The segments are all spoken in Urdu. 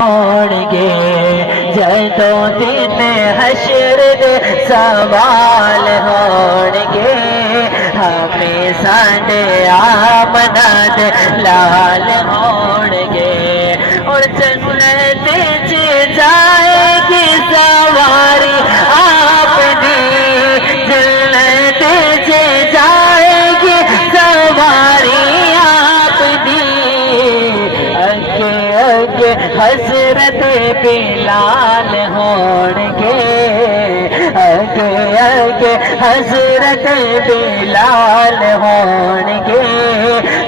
گے جدوں دن حشر دے سوال ہونگے ہمیں ساڈے آمنا دے لال ہونگے اور جنت وچ جائے گی سواری آپ دی جنت وچ جائے گی سواری آپ دی اگے اگے حضرت بلال ہونگے اگے اگے حضرت بلال ہونگے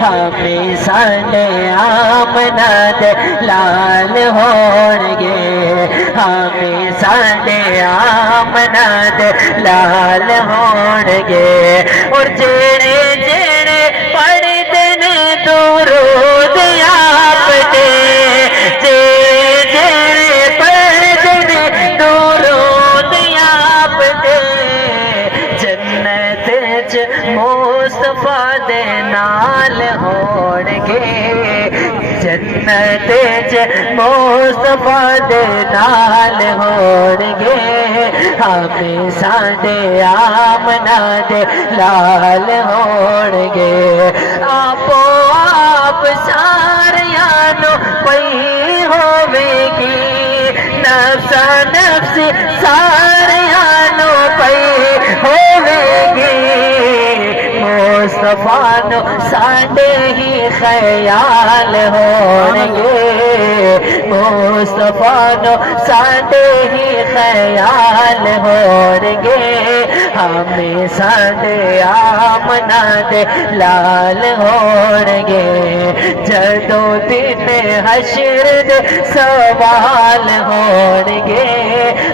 ہمیں ساڈے آمنا دے لال ہونگے ہمیں ساڈے آمنا دے لال ہونگے اور جڑے جڑے پڑھدے نے درود آپ دے مصطفیٰ دے نال ہونگے جنت وچ مصطفیٰ دے نال ہونگے ہمیں ساڈے آمنا دے لال ہونگے آپو آپ ساریاں نو پئی ہوے گی نفسا نفس ساریاں نو پئی ہوے گی مصطفیٰ نو ساڈے ہی خیال ہونگے مصطفیٰ نو ساڈے ہی خیال ہونگے ہمیں ساڈے آمنا دے لال ہونگے جدوں دن حشر دے سوال ہونگے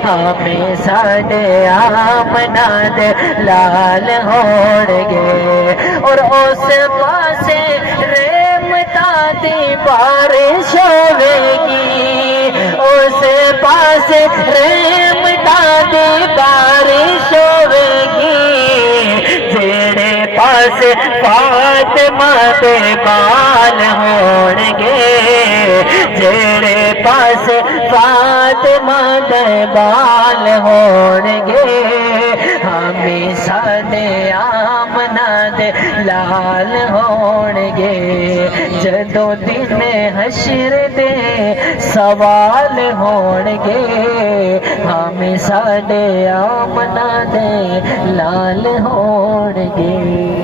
ہمیں ساڈے آمنا دے لال ہونگے اور اس پاسے رحمتاں دی بارش ہوے گی اس پاسے رحمتاں دی بارش ہوے گی جڑے پاسے فاطمہ دے بال ہونگے جڑے پاسے فاطمہ دے بال ہونگے ہمیں ساڈے آمنا دے لال ہونگے جدوں دن حشر دے سوال ہونگے ہمیں ساڈے آمنا دے لال ہونگے